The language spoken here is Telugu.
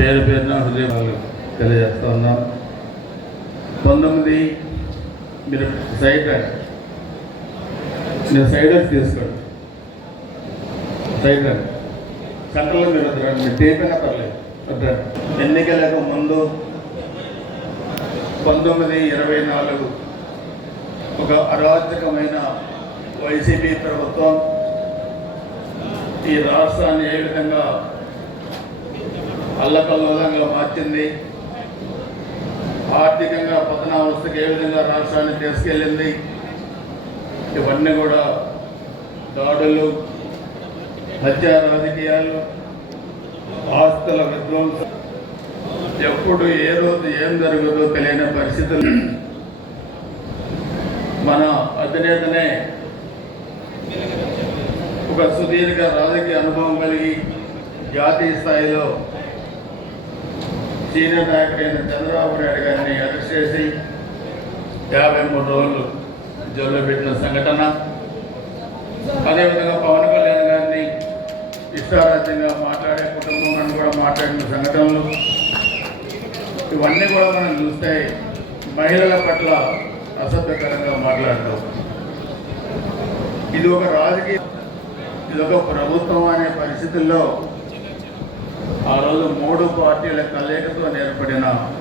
పేరు పేరున హృదయాలు తెలియజేస్తూ ఉన్నాం. 19 మీరు సైడర్స్ తీసుకోండి. సైడ్ రండి. సెంటర్లో మీరు వద్దండి. మీరు టేపైనా పర్లేదు వద్దండి. ఎన్నికలకు ముందు 1924 ఒక అరాచకమైన వైసీపీ ప్రభుత్వం ఈ రాష్ట్రాన్ని ఏ విధంగా అల్లకల్లోలంగా మార్చింది, ఆర్థికంగా పతనావస్థకు ఏ విధంగా రాష్ట్రాన్ని తీసుకెళ్ళింది, ఇవన్నీ కూడా దాడులు, హత్య రాజకీయాలు, ఆస్తుల విధ్వంసం, ఎప్పుడు ఏ రోజు ఏం జరుగుతుందో తెలియని పరిస్థితులు. మన అధినేతనే ఒక సుదీర్ఘ రాజకీయ అనుభవం కలిగి జాతీయ స్థాయిలో సీనియర్ నాయకుడైన చంద్రబాబు నాయుడు గారిని అరెస్ట్ చేసి 53 రోజులు జైల్లో పెట్టిన సంఘటన, అదేవిధంగా పవన్ కళ్యాణ్ గారిని ఇష్టారాజ్యంగా మాట్లాడే కుటుంబం కూడా మాట్లాడిన సంఘటనలు, ఇవన్నీ కూడా మనం చూస్తే మహిళల పట్ల అసభ్యకరంగా మాట్లాడుతూ ఇది ఒక రాజకీయ, ఇది ఒక ప్రభుత్వం అనే పరిస్థితుల్లో ఆ రోజు 3 పార్టీల కలయికతో ఏర్పడిన